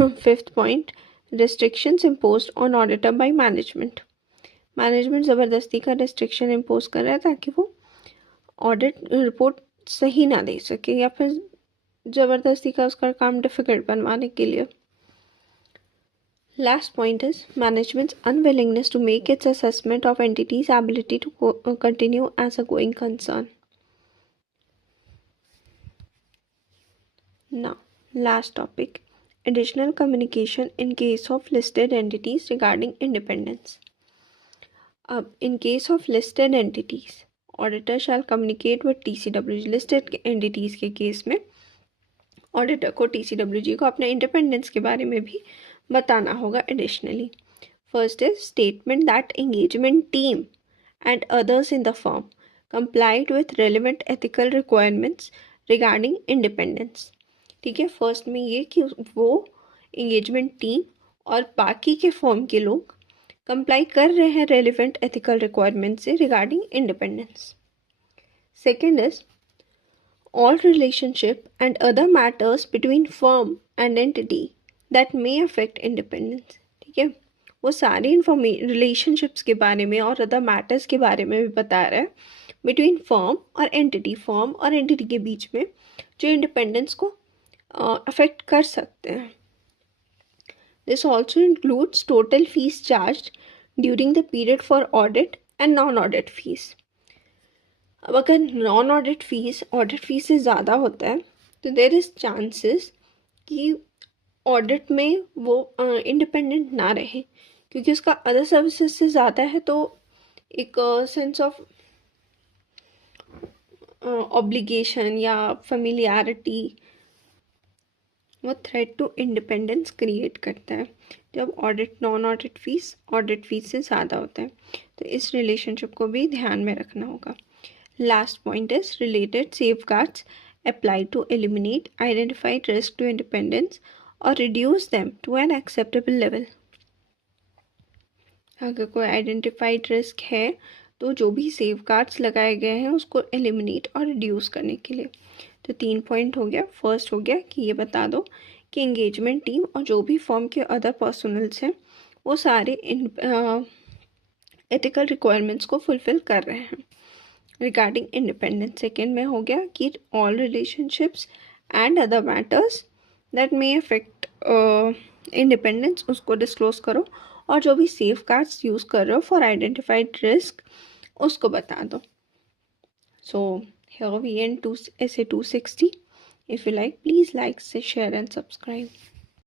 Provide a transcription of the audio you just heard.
Fifth point, restrictions imposed on auditor by management. Management ज़बरदस्ती का restriction impose कर रहा है ताकि वो ऑडिट रिपोर्ट सही ना दे सके, या फिर ज़बरदस्ती का उसका काम डिफ़िकल्ट बनवाने के लिए। Last point is management's unwillingness to make its assessment of entities' ability to continue as a going concern. Now, last topic, additional communication in case of listed entities regarding independence. In case of listed entities, auditor shall communicate with TCWG. Listed entities के case में auditor को TCWG को अपने independence के बारे में भी बताना होगा additionally. First is statement that engagement team and others in the firm complied with relevant ethical requirements regarding independence. ठीक है, फर्स्ट में ये कि वो engagement टीम और बाकी के फर्म के लोग कंप्लाई कर रहे हैं रेलिवेंट एथिकल रिक्वायरमेंट से regarding independence. Second is all relationship and other matters between firm and entity that may affect independence. ठीक है, वो सारी रिलेशनशिप्स के बारे में और अदर मैटर्स के बारे में भी बता रहा है बिटवीन फर्म और एंटिटी के बीच में जो इंडिपेंडेंस को अफेक्ट कर सकते हैं. This also includes total fees charge during the period for audit and non audit fees. अब अगर नॉन ऑडिट फीस से ज़्यादा होता है तो देर इज़ चांसेस कि ऑडिट में वो इंडिपेंडेंट ना रहे, क्योंकि उसका अदर सर्विसेज से ज़्यादा है. तो एक सेंस ऑफ ऑब्लिगेशन या फेमिलियरिटी वो थ्रेट टू इंडिपेंडेंस क्रिएट करता है जब नॉन ऑडिट फीस से ज़्यादा होता है. तो इस रिलेशनशिप को भी ध्यान में रखना होगा. Last point is related safeguards apply to eliminate identified risk to independence or reduce them to an acceptable level. अगर कोई आइडेंटिफाइड रिस्क है तो जो भी सेफगार्ड्स लगाए गए हैं उसको एलिमिनेट और रिड्यूस करने के लिए. तो 3 पॉइंट हो गया. फर्स्ट हो गया कि ये बता दो कि एंगेजमेंट टीम और जो भी फर्म के अदर पर्सनल्स हैं वो सारे एथिकल रिक्वायरमेंट्स को फुलफिल कर रहे हैं रिगार्डिंग इंडिपेंडेंस. सेकेंड में हो गया कि all relationships and other matters that may affect independence उसको डिस्क्लोज करो, और जो भी सेफ गार्ड्स यूज़ कर रहे हो फॉर आइडेंटिफाइड रिस्क उसको बता दो. So here we end essay 260. If you like, please like, share and subscribe.